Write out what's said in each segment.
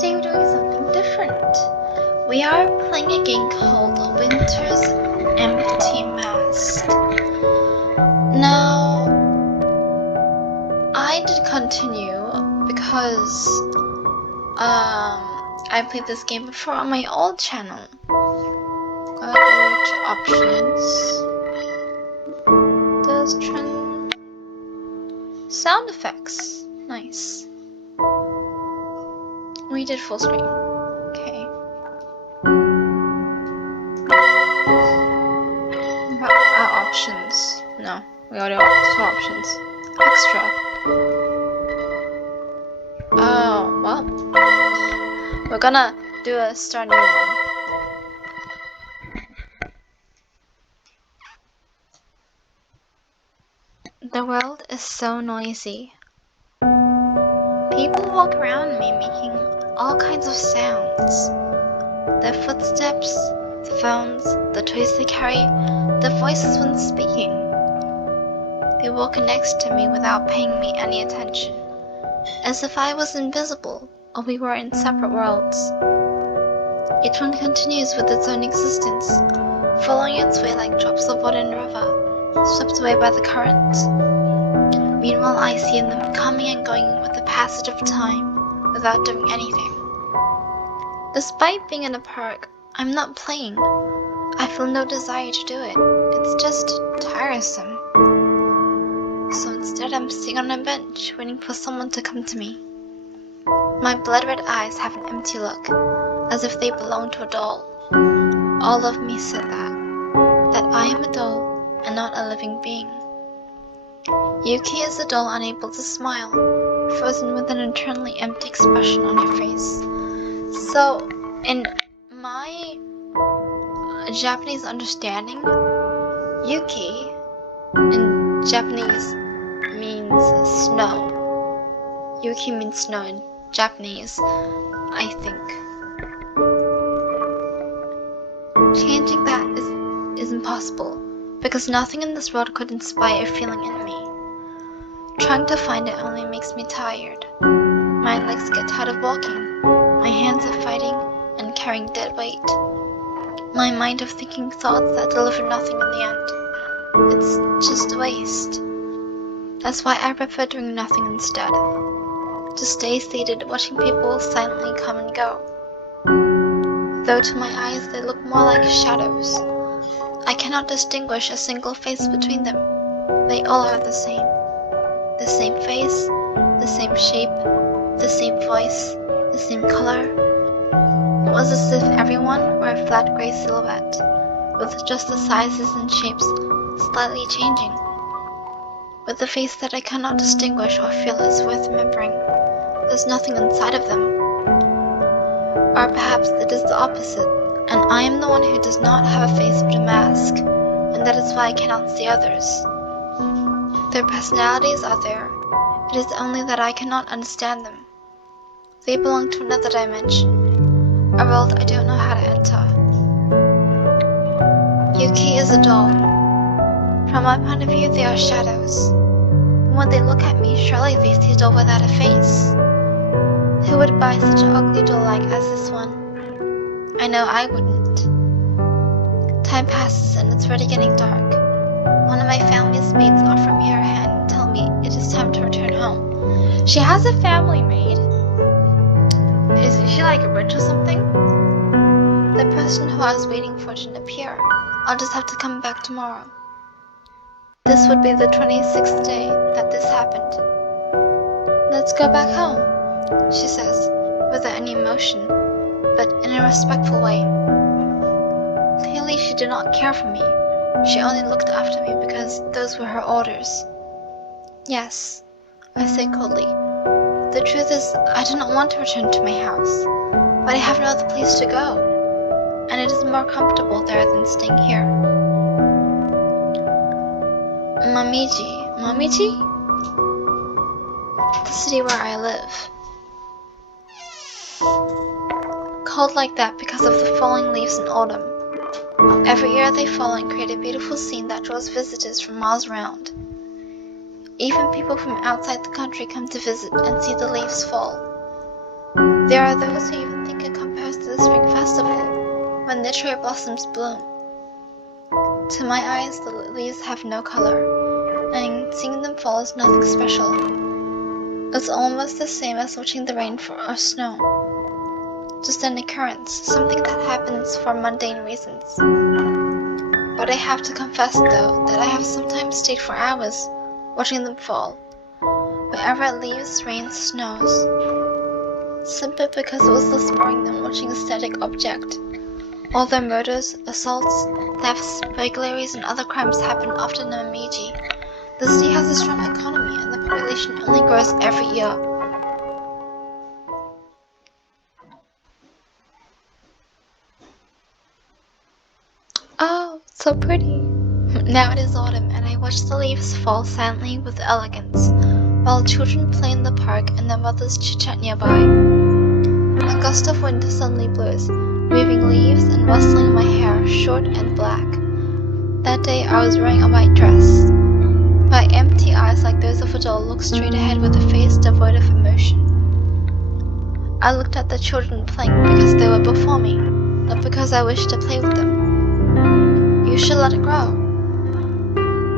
today we're doing something different. We are playing a game called Winter's Empty Mask. Now, I did continue because I played this game before on my old channel. Go to options. Does trend sound effects? Nice. We did full screen. Okay. Options. No, we already have two options. Extra. Oh, well. We're gonna do a start new one. The world is so noisy. People walk around me making all kinds of sounds. Their footsteps, the phones, the toys they carry, the voices when speaking. They walk next to me without paying me any attention, as if I was invisible or we were in separate worlds. Each one continues with its own existence, following its way like drops of water in a river, swept away by the current. Meanwhile, I see them coming and going with the passage of time, without doing anything. Despite being in a park, I'm not playing. I feel no desire to do it. It's just tiresome. So instead, I'm sitting on a bench, waiting for someone to come to me. My blood-red eyes have an empty look, as if they belong to a doll. All of me said that I am a doll and not a living being. Yuki is a doll unable to smile, frozen with an eternally empty expression on her face. So, in my Japanese understanding, Yuki in Japanese means snow. Yuki means snow in Japanese, I think. Changing that is impossible, because nothing in this world could inspire a feeling in me. Trying to find it only makes me tired. My legs get tired of walking. My hands are fighting and carrying dead weight. My mind of thinking thoughts that deliver nothing in the end. It's just a waste. That's why I prefer doing nothing instead. To stay seated watching people silently come and go. Though to my eyes they look more like shadows. I cannot distinguish a single face between them. They all are the same. The same face, the same shape, the same voice, the same color. It was as if everyone were a flat gray silhouette, with just the sizes and shapes slightly changing. With a face that I cannot distinguish or feel is worth remembering. There's nothing inside of them. Or perhaps it is the opposite, and I am the one who does not have a face but a mask, and that is why I cannot see others. Their personalities are there, it is only that I cannot understand them. They belong to another dimension, a world I don't know how to enter. Yuki is a doll. From my point of view, they are shadows. When they look at me, surely they see a doll without a face. Who would buy such an ugly doll like as this one? I know I wouldn't. Time passes and it's already getting dark. One of my family's maids offer me her hand and tell me it is time to return home. She has a family maid? Is she like rich or something? The person who I was waiting for didn't appear. I'll just have to come back tomorrow. This would be the 26th day that this happened. Let's go back home, she says, without any emotion, but in a respectful way. Clearly she did not care for me. She only looked after me because those were her orders. Yes, I say coldly. The truth is, I do not want to return to my house, but I have no other place to go, and it is more comfortable there than staying here. Momiji? The city where I live. Called like that because of the falling leaves in autumn. Every year they fall and create a beautiful scene that draws visitors from miles around. Even people from outside the country come to visit and see the leaves fall. There are those who even think it compares to the spring festival, when the cherry blossoms bloom. To my eyes, the leaves have no color, and seeing them fall is nothing special. It's almost the same as watching the rain or snow. Just an occurrence, something that happens for mundane reasons. But I have to confess, though, that I have sometimes stayed for hours watching them fall, wherever it leaves, rains, snows, simply because it was less boring than watching a static object. Although murders, assaults, thefts, burglaries, and other crimes happen often in Namiji, the city has a strong economy and the population only grows every year. Oh, so pretty. Now it is autumn and I watch the leaves fall silently with elegance, while children play in the park and their mothers chit-chat nearby. A gust of wind suddenly blows, moving leaves and rustling my hair, short and black. That day I was wearing a white dress. My empty eyes, like those of a doll, looked straight ahead with a face devoid of emotion. I looked at the children playing because they were before me, not because I wished to play with them. You should let it grow.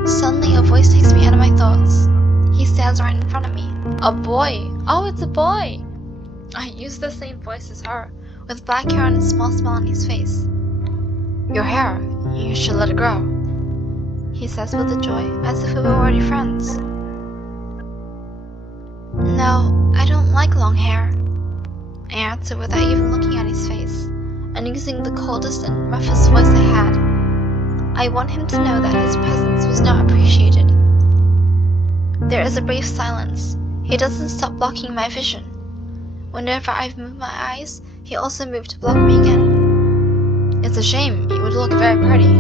Suddenly a voice takes me out of my thoughts. He stands right in front of me. A boy! Oh, it's a boy! I use the same voice as her, with black hair and a small smile on his face. Your hair, you should let it grow, he says with a joy, as if we were already friends. No, I don't like long hair, I answered without even looking at his face, and using the coldest and roughest voice I had. I want him to know that his presence was not appreciated. There is a brief silence. He doesn't stop blocking my vision. Whenever I've moved my eyes, he also moved to block me again. It's a shame, you would look very pretty.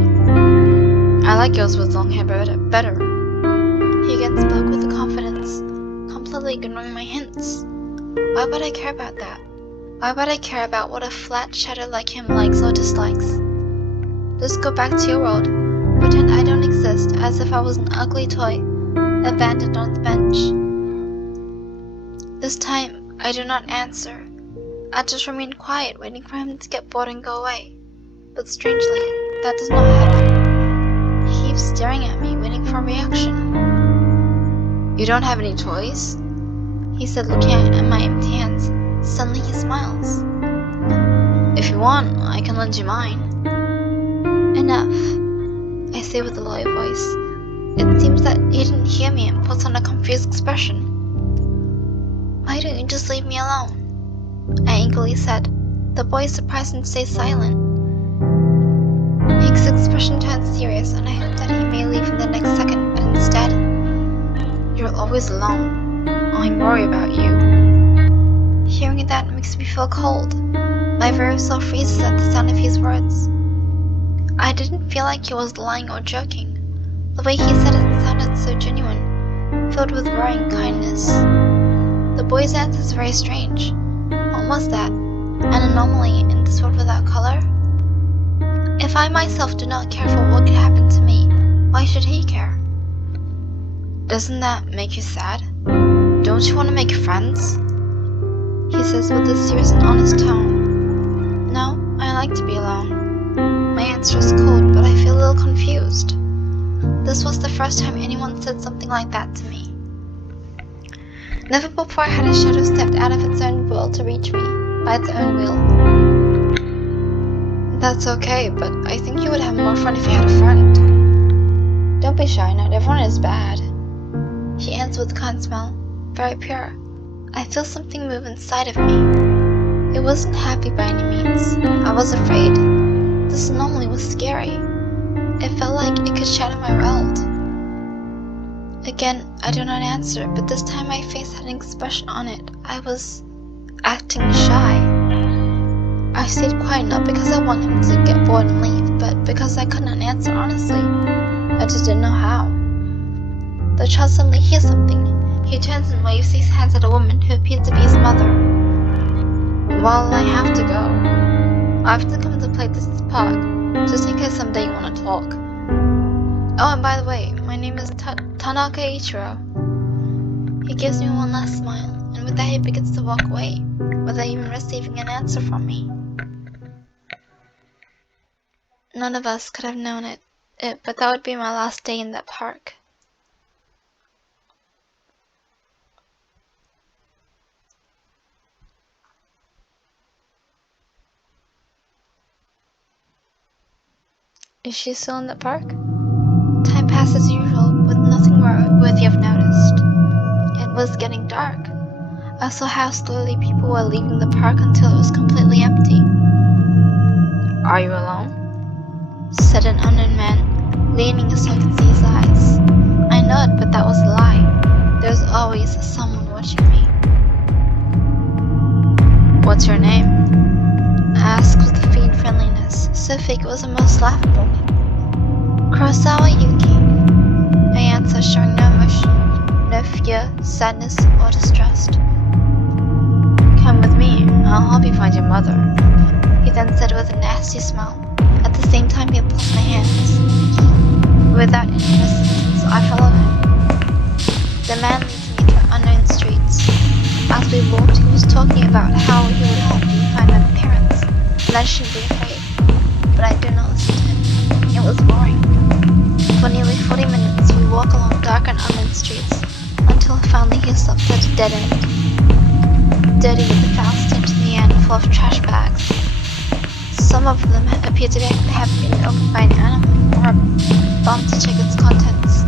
I like girls with long hair better. He again spoke with confidence, completely ignoring my hints. Why would I care about that? Why would I care about what a flat shadow like him likes or dislikes? Just go back to your world, pretend I don't exist as if I was an ugly toy, abandoned on the bench. This time, I do not answer. I just remain quiet, waiting for him to get bored and go away. But strangely, that does not happen. He keeps staring at me, waiting for a reaction. You don't have any toys? He said, looking at my empty hands. Suddenly he smiles. If you want, I can lend you mine. Enough, I say with a low voice. It seems that he didn't hear me and puts on a confused expression. Why don't you just leave me alone? I angrily said. The boy is surprised and stays silent. His expression turns serious and I hope that he may leave in the next second, but instead, you're always alone. I worry about you. Hearing that makes me feel cold. My very soul freezes at the sound of his words. I didn't feel like he was lying or joking. The way he said it sounded so genuine, filled with growing kindness. The boy's answer is very strange. What was that? An anomaly in this world without color? If I myself do not care for what could happen to me, why should he care? Doesn't that make you sad? Don't you want to make friends? He says with a serious and honest tone. No, I like to be alone. My answer is cold, but I feel a little confused. This was the first time anyone said something like that to me. Never before had a shadow stepped out of its own world to reach me, by its own will. That's okay, but I think you would have more fun if you had a friend. Don't be shy, not everyone is bad. He answered with a kind smile, very pure. I feel something move inside of me. It wasn't happy by any means. I was afraid. This anomaly was scary. It felt like it could shatter my world. Again, I do not answer, but this time my face had an expression on it. I was acting shy. I stayed quiet not because I wanted him to get bored and leave, but because I could not answer honestly. I just didn't know how. The child suddenly hears something. He turns and waves his hands at a woman who appeared to be his mother. Well, I have to go. I have to come to play this park, just in case someday you want to talk. Oh, and by the way, my name is Tanaka Ichiro. He gives me one last smile, and and with that he begins to walk away, without even receiving an answer from me. None of us could have known it, but that would be my last day in that park. Is she still in the park? Time passed as usual, with nothing more worthy of noticed. It was getting dark. I saw how slowly people were leaving the park until it was completely empty. Are you alone? Said an unknown man, leaning so I could see his eyes. I nodded, but that was a lie. There's always someone watching me. What's your name? I asked with a faint friendliness, so fake it was almost laughable. Kurosawa Yuki, I answered, showing no emotion, no fear, sadness, or distrust. Come with me, I'll help you find your mother, he then said with a nasty smile. At the same time he pulled my hands. Without any resistance, I followed him. The man leads me through unknown streets. As we walked, he was talking about how he would help me find my parents, and I shouldn't be afraid. But I did not listen to him. It was boring. For nearly 40 minutes, we walked along dark and unknown streets, until finally he stopped at a dead end. Dirty with the foul stench in the air and full of trash bags. Some of them appeared to have been opened by an animal or a bomb to check its contents.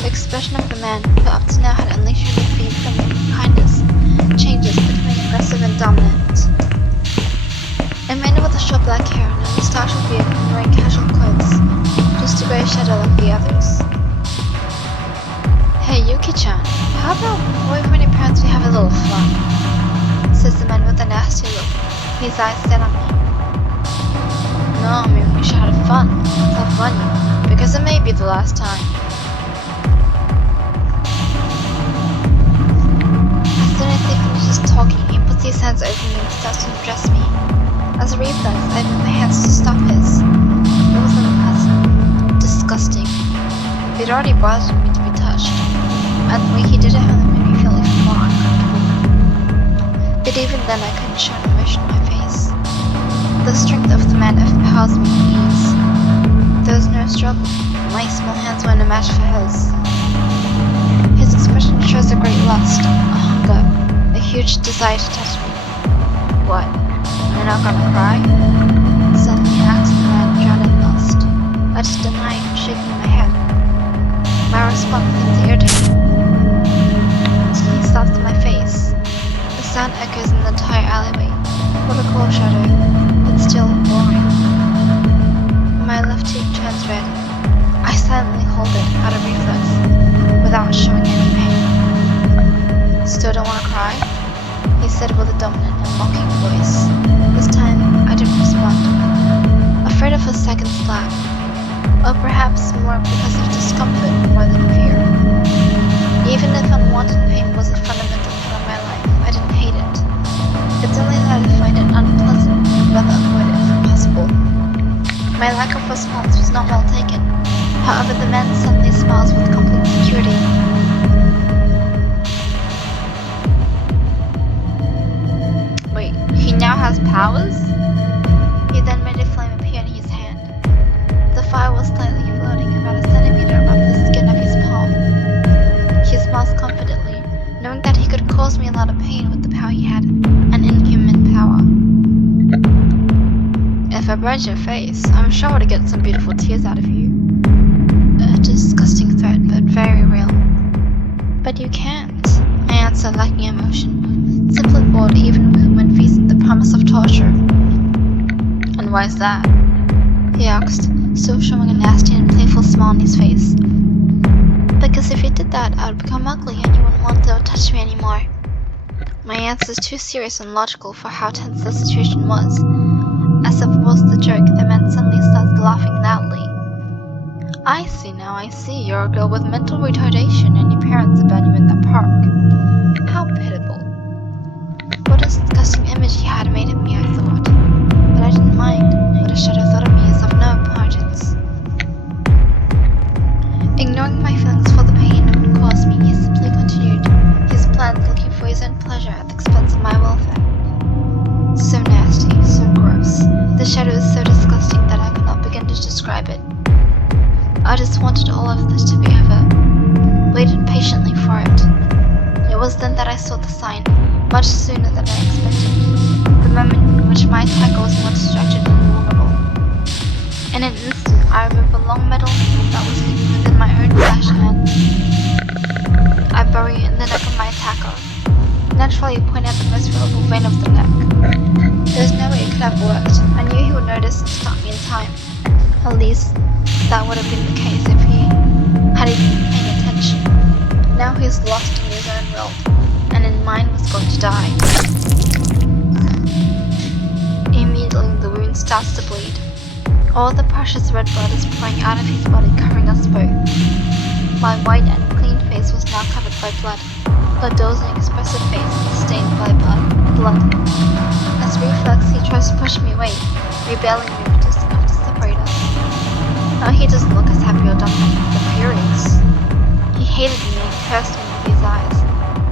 The expression of the man, who up to now had only shown a feed from kindness, changes between aggressive and dominant. A man with a short black hair and a moustache beard and wearing casual clothes, just a grey shadow like the others. Hey Yuki-chan, how about before we find your parents we have a little fun? Says the man with a nasty look, his eyes set on me. No, I mean we should have fun. Let's have fun, because it may be the last time. As soon as he finishes talking, he puts his hands over me and starts to undress me. As a reflex, I moved my hands to stop his. It was unpleasant, disgusting. It already bothered me to be touched, and the way he did it only made me feel even more uncomfortable. But even then, I couldn't show an emotion on my face. The strength of the man overpowers me with ease. There was no struggle. My small hands were no match for his. His expression shows a great lust, a hunger, a huge desire to touch me. What? You're not gonna cry? Suddenly asked the man, drowned in lust. I just denied, shaking my head. My response seemed to irritate him. He slapped in my face. The sound echoes in the entire alleyway. What a cool shadow, but still boring. My left cheek turns red. I silently hold it out of reflex, without showing any pain. Still don't wanna cry? He said with a dominant and mocking voice. This time, I didn't respond. Afraid of a second slap. Or perhaps more because of discomfort more than fear. Even if unwanted pain was a fundamental part of my life, I didn't hate it. It's only that I find it unpleasant, rather avoid it if possible. My lack of response was not well taken. However, the man suddenly smiles with complete security. Wait, he now has powers? He then made a flame appear in his hand. The fire was slightly floating about a centimeter above the skin of his palm. He smiles confidently, knowing that he could cause me a lot of pain with the power he had, an inhuman power. If I burned your face, I'm sure I would get some beautiful tears out of you. A disgusting threat, but very real. But you can't, I answered, lacking emotion, simply bored even when facing the promise of torture. And why is that? He asked, still showing a nasty and playful smile on his face. Because if you did that, I would become ugly and you wouldn't want to touch me anymore. My answer is too serious and logical for how tense the situation was. As if it was the joke, the man suddenly starts laughing loudly. I see now, I see. You're a girl with mental retardation and your parents abandoned you in that park. How pitiable. What a disgusting image he had made of me, I thought. But I didn't mind. What a shadow thought of me is of no importance. Ignoring my feelings for the pain it would cause me, he simply continued, his plans looking for his own pleasure at the expense of my welfare. So nasty, so gross. The shadow is so disgusting that I cannot begin to describe it. I just wanted all of this to be over. Waited patiently for it. It was then that I saw the sign, much sooner than I expected. The moment in which my attacker was more distracted and vulnerable. In an instant, I removed a long metal needle that was hidden within my own flesh hand. I buried it in the neck of my attacker. Naturally, pointing at the most valuable vein of the neck. There's no way it could have worked. I knew he would notice and stop me in time. At least, that would have been the case if he had even been paying attention. Now he's lost in his own world, and in mine was going to die. Immediately, the wound starts to bleed. All the precious red blood is pouring out of his body, covering us both. My white and clean face was now covered by blood. Lado's expressive face was stained by blood. As a reflex, he tries to push me away, rebelling moved just enough to separate us. Now he doesn't look as happy or dominant, but furious. He hated me and cursed me with his eyes,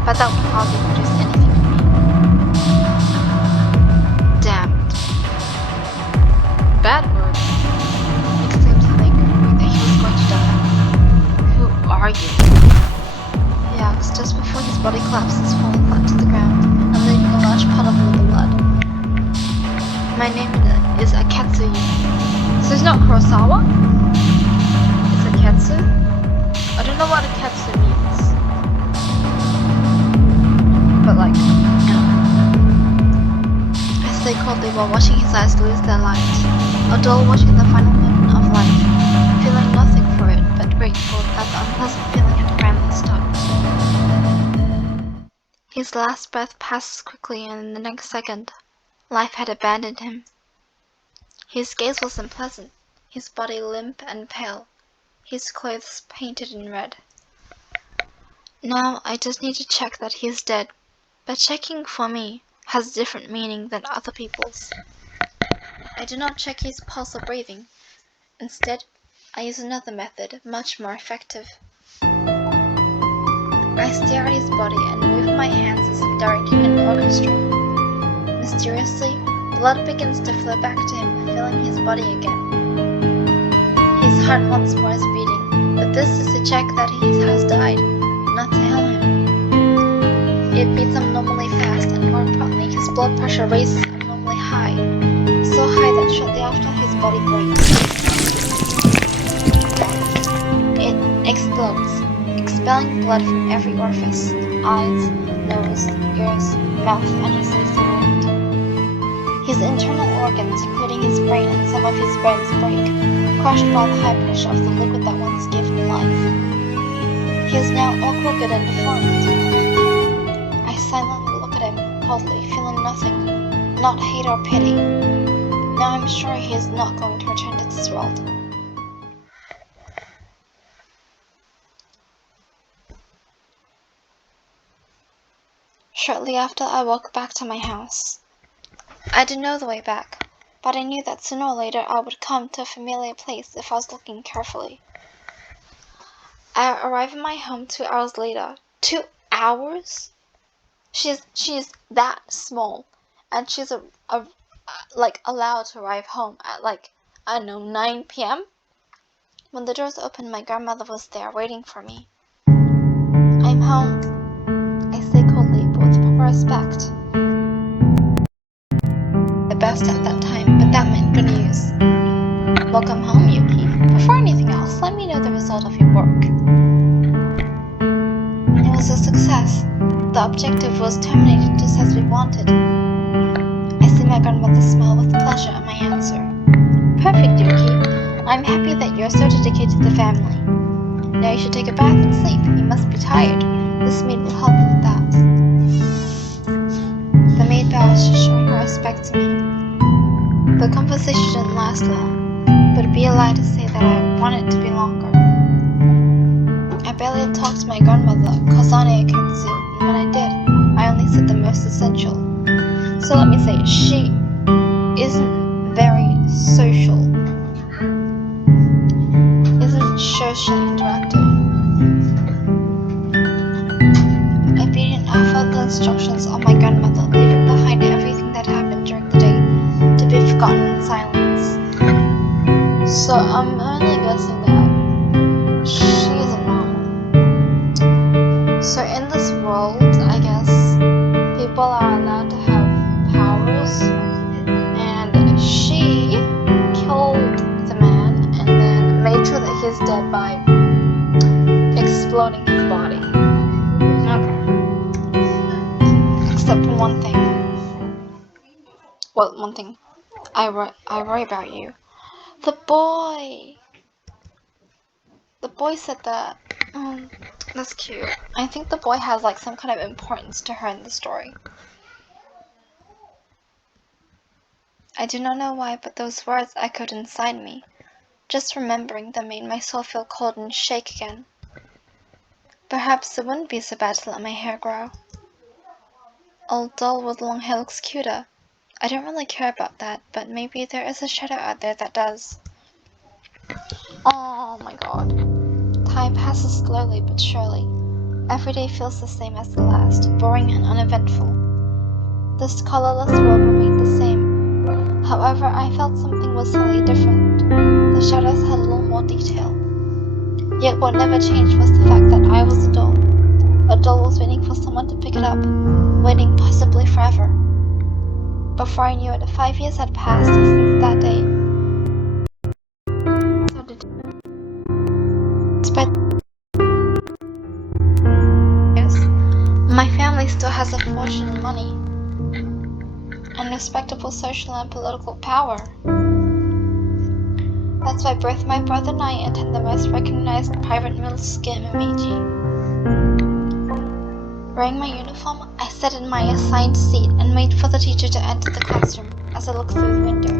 but that would hardly produce anything in me. Damned. Bad word. Exclaimed having that he was going to die. Who are you? He asked just before his body collapses, falling flat to the ground and leaving a large puddle of blood. My name is Akatsuyu. So it's not Kurosawa? It's Akatsu? I don't know what Akatsu means. But like, as they coldly while watching his eyes lose their light. A doll watching the final moment of life, feeling nothing for it, but grateful that the unpleasant feeling had finally stopped. His last breath passes quickly, and in the next second, life had abandoned him. His gaze was unpleasant, his body limp and pale, his clothes painted in red. Now I just need to check that he is dead, but checking for me has a different meaning than other people's. I do not check his pulse or breathing. Instead, I use another method, much more effective. I stare at his body and move my hands as if directing an orchestra. Mysteriously, blood begins to flow back to him, filling his body again. His heart once more is beating, but this is to check that he has died, not to heal him. It beats abnormally fast, and more importantly, his blood pressure raises abnormally high, so high that shortly after his body breaks. It explodes, expelling blood from every orifice, eyes, nose, ears, mouth, and his lethal wound. His internal organs, including his brain and some of his bones, break, crushed by the high pressure of the liquid that once gave him life. He is now all crooked and deformed. I silently look at him, coldly, feeling nothing, not hate or pity. Now I'm sure he is not going to return to this world. Shortly after, I walked back to my house. I didn't know the way back, but I knew that sooner or later I would come to a familiar place if I was looking carefully. I arrived at my home 2 hours later. 2 hours? She is that small, and she's allowed to arrive home at 9 p.m. When the doors opened, my grandmother was there waiting for me. I'm home, I say coldly, but with proper respect. The best at that time, but that meant good news. Welcome home, Yuki. Before anything else, let me know the result of your work. It was a success. The objective was terminated just as we wanted. I see my grandmother smile with pleasure at my answer. Perfect, Yuki. I'm happy that you're so dedicated to the family. Now you should take a bath and sleep. You must be tired. This maid will help you with that. The maid bows, showing her respect to me. The conversation didn't last long, but it'd be a lie to say that I wanted it to be longer. I barely talked to my grandmother, Kozane Akatsu, and when I did, I only said the most essential. So let me say, she isn't very social. Isn't socially interactive. Obedient instructions of my grandmother, leaving behind everything that happened during the day to be forgotten in silence. So I'm only guessing that she isn't normal. So in this world, I guess, people are allowed to have powers, and she killed the man and then made sure that he's dead by exploding his body. Okay. Except for one thing. Well, one thing. I worry about you. The boy said that. That's cute. I think the boy has like some kind of importance to her in the story. I do not know why, but those words echoed inside me. Just remembering them made my soul feel cold and shake again. Perhaps it wouldn't be so bad to let my hair grow. Old doll with long hair looks cuter. I don't really care about that, but maybe there is a shadow out there that does. Oh my god. Time passes slowly but surely. Every day feels the same as the last, boring and uneventful. This colorless world remained the same. However, I felt something was slightly different. The shadows had a little more detail. Yet what never changed was the fact that I was a doll. A doll was waiting for someone to pick it up, waiting possibly forever. Before I knew it, 5 years had passed since that day. Despite my family still has a fortune in money and respectable social and political power. That's why both my brother and I attend the most recognized private middle school in Meiji. Wearing my uniform, I sat in my assigned seat and waited for the teacher to enter the classroom as I looked through the window.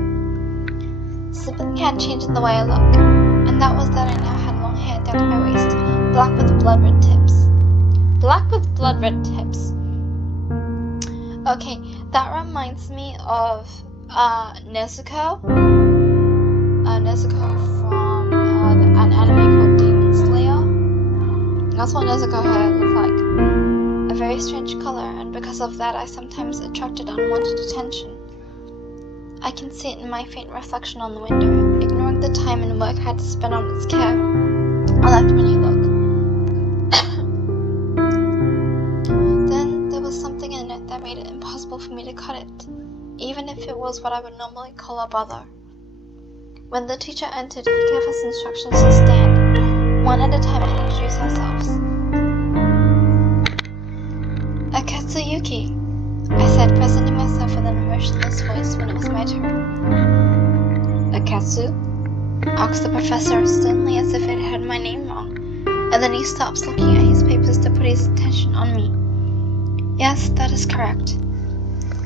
Something had changed in the way I look, and that was that I now had long hair down to my waist, black with blood red tips. Black with blood red tips. Okay, that reminds me of Nezuko. Nezuko from an anime called Demon Slayer. That's what Nezuko hair looked like. A very strange color, and because of that I sometimes attracted unwanted attention. I can see it in my faint reflection on the window, ignoring the time and work I had to spend on its care. I left when you look. Then there was something in it that made it impossible for me to cut it, even if it was what I would normally call a bother. When the teacher entered, he gave us instructions to stand, one at a time, and introduce ourselves. Akatsuyuki, I said, presenting myself with an emotionless voice when it was my turn. Akatsu? Asked the professor sternly as if it heard my name wrong, and then he stops looking at his papers to put his attention on me. Yes, that is correct,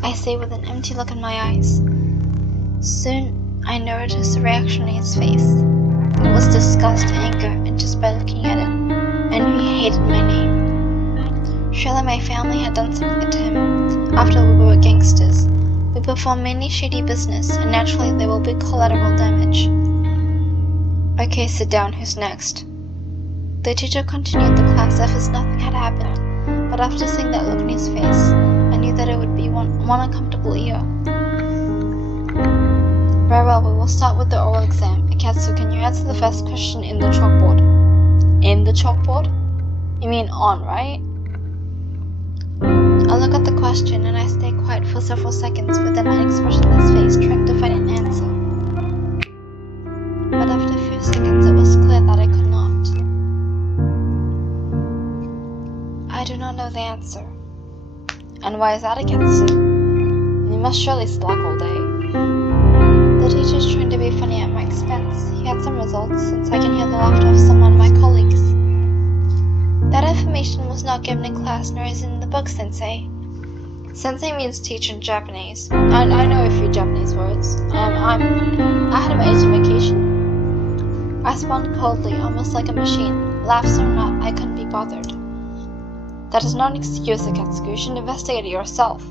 I say with an empty look in my eyes. Soon, I noticed the reaction on his face. It was disgust, anger, and just by looking at it, I knew he hated my name. Surely my family had done something to him. After all, we were gangsters. We perform many shady business, and naturally there will be collateral damage. Okay, sit down. Who's next? The teacher continued the class as if nothing had happened, but after seeing that look on his face, I knew that it would be one uncomfortable year. Very well, we will start with the oral exam. Akatsu, can you answer the first question in the chalkboard? In the chalkboard? You mean on, right? I look at the question and I stay quiet for several seconds with an expressionless face, trying to find an answer. But after a few seconds, it was clear that I could not. I do not know the answer. And why is that, Akatsu? You must surely slack all day. The teacher's trying to be funny at my expense. He had some results, since I can hear the laughter of some of my colleagues. That information was not given in class, nor is it in the book, Sensei. Sensei means teacher in Japanese. I know a few Japanese words. I had my Asian vacation. I responded coldly, almost like a machine. Laughs or not, I couldn't be bothered. That is not an excuse, Akatsuki. You should investigate it yourself.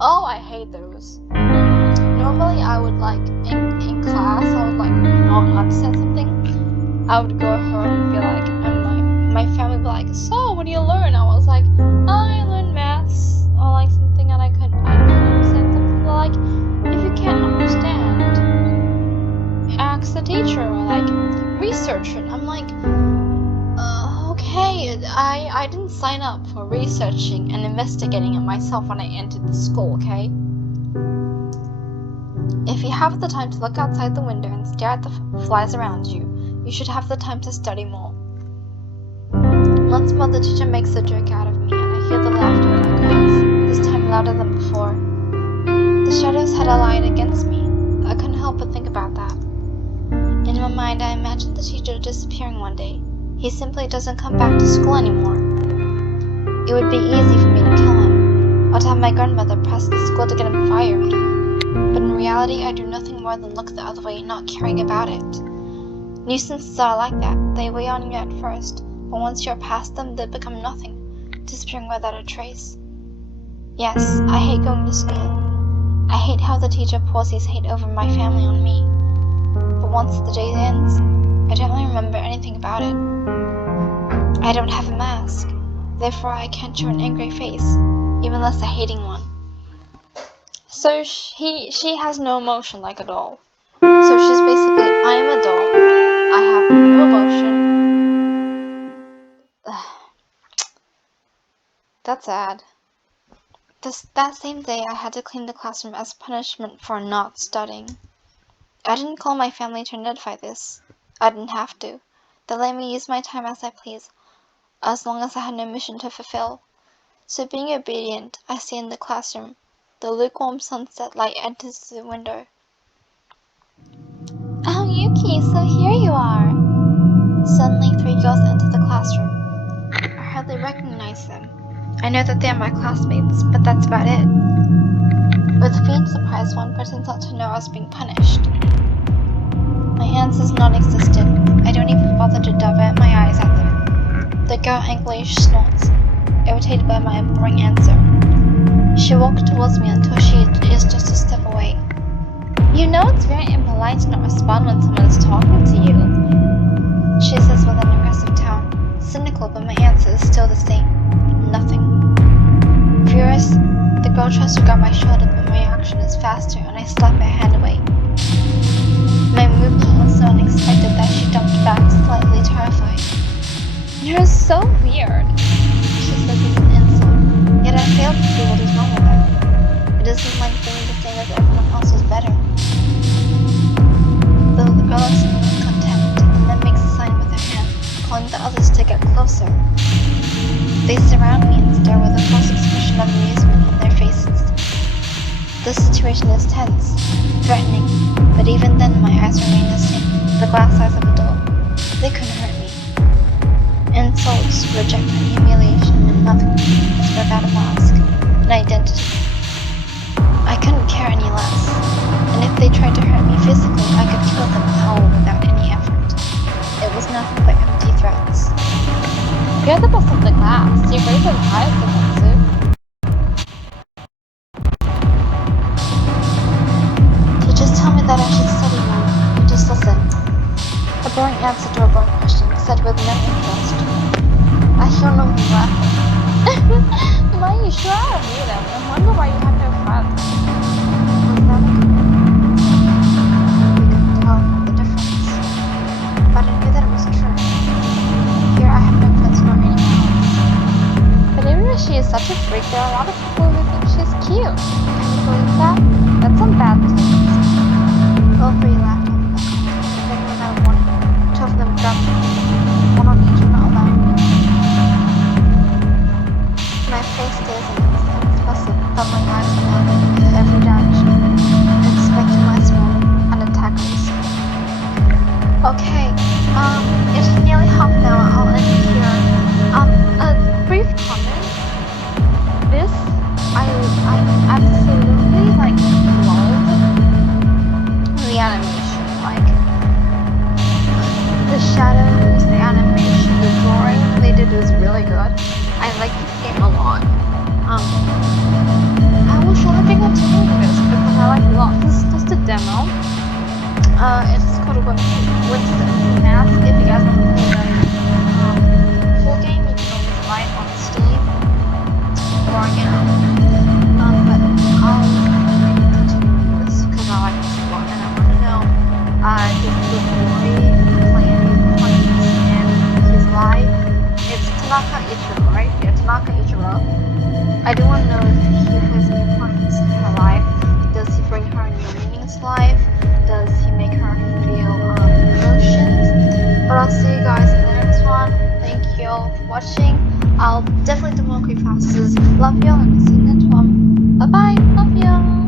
Oh, I hate those. Normally, I would in class, I would not understand something. I would go home and be like, and my family would be like, so what do you learn? I was like, I learned maths. teacher or like researcher. And I'm like, okay, I didn't sign up for researching and investigating it myself when I entered the school, okay? If you have the time to look outside the window and stare at the flies around you, you should have the time to study more. Once more, the teacher makes a joke out of me, and I hear the laughter echoes, this time louder than before. The shadows had allied against me. I couldn't help but think about that. In my mind, I imagined the teacher disappearing one day. He simply doesn't come back to school anymore. It would be easy for me to kill him, or to have my grandmother press the school to get him fired. But in reality, I do nothing more than look the other way, not caring about it. Nuisances are like that. They weigh on you at first, but once you're past them, they become nothing, disappearing without a trace. Yes, I hate going to school. I hate how the teacher pours his hate over my family on me. But once the day ends, I don't really remember anything about it. I don't have a mask, therefore I can't show an angry face, even less a hating one. So she has no emotion like a doll. So she's basically, I am a doll, I have no emotion. That's sad. That same day, I had to clean the classroom as punishment for not studying. I didn't call my family to notify this. I didn't have to. They let me use my time as I please, as long as I had no mission to fulfill. So being obedient, I stay in the classroom. The lukewarm sunset light enters the window. Oh, Yuki, so here you are. Suddenly, 3 girls enter the classroom. I hardly recognize them. I know that they are my classmates, but that's about it. With faint surprise, one pretends not to know I was being punished. My answer's non-existent. I don't even bother to divert my eyes at them. The girl angrily snorts, irritated by my boring answer. She walks towards me until she is just a step away. You know it's very impolite to not respond when someone is talking to you, she says with an aggressive tone. Cynical, but my answer is still the same. Nothing. Furious, the girl tries to grab my shoulder, but my reaction is faster and I slap her hand away. My movement was so unexpected that she jumped back, slightly terrified. You're so weird, she says with an insult, yet I fail to see what is wrong with her. It doesn't like for me to say that everyone else was better. The girl looks at me with contempt and then makes a sign with her hand, calling the others to get closer. They surround me and stare with a false expression of amusement on their faces. The situation is tense, threatening, but even then my eyes remain the same, the glass eyes of a doll. They couldn't hurt me. Insults, rejection, humiliation, and nothing without a mask, an identity. I couldn't care any less, and if they tried to hurt me physically, I could kill them whole without any effort. It was nothing but empty threats. You're the best of the class. You raise as high as the Zetsu. Teachers tell me that I should study more. You just listen. A boring answer to a boring question, said with no interest. I hear no one laughing. Why are you sure I knew them? I wonder why you had no friends. Was that a we couldn't tell the difference. But I knew that it was true. Here I have no friends nor anyone else. But even if she is such a freak, there are a lot of people who think she's cute. Can you believe that? That's some bad things. All 3 laughed off the comment, then without warning, 2 of them jumped, one on each not allowing me. My face stares inexpressive, but my eyes are in every direction, expecting my small and attackers. Okay, it's nearly half an hour. I'll end it here. A brief comment. This, I absolutely love the animation. Like the shadows, the animation, the drawing they did was really good. I like this game a lot. I will surely be continuing this because I like it a lot. This is just a demo. It's called Winston Mask. If you guys want to play the full game, you can always buy it on Steam or but I'll continue this because I like this a lot and I want to know I do want to know if he has new plans in her life. Does he bring her new meanings to life? Does he make her feel emotions? But I'll see you guys in the next one. Thank you all for watching. I'll definitely do more quick classes. Love you all and see you in the next one. Bye bye. Love you.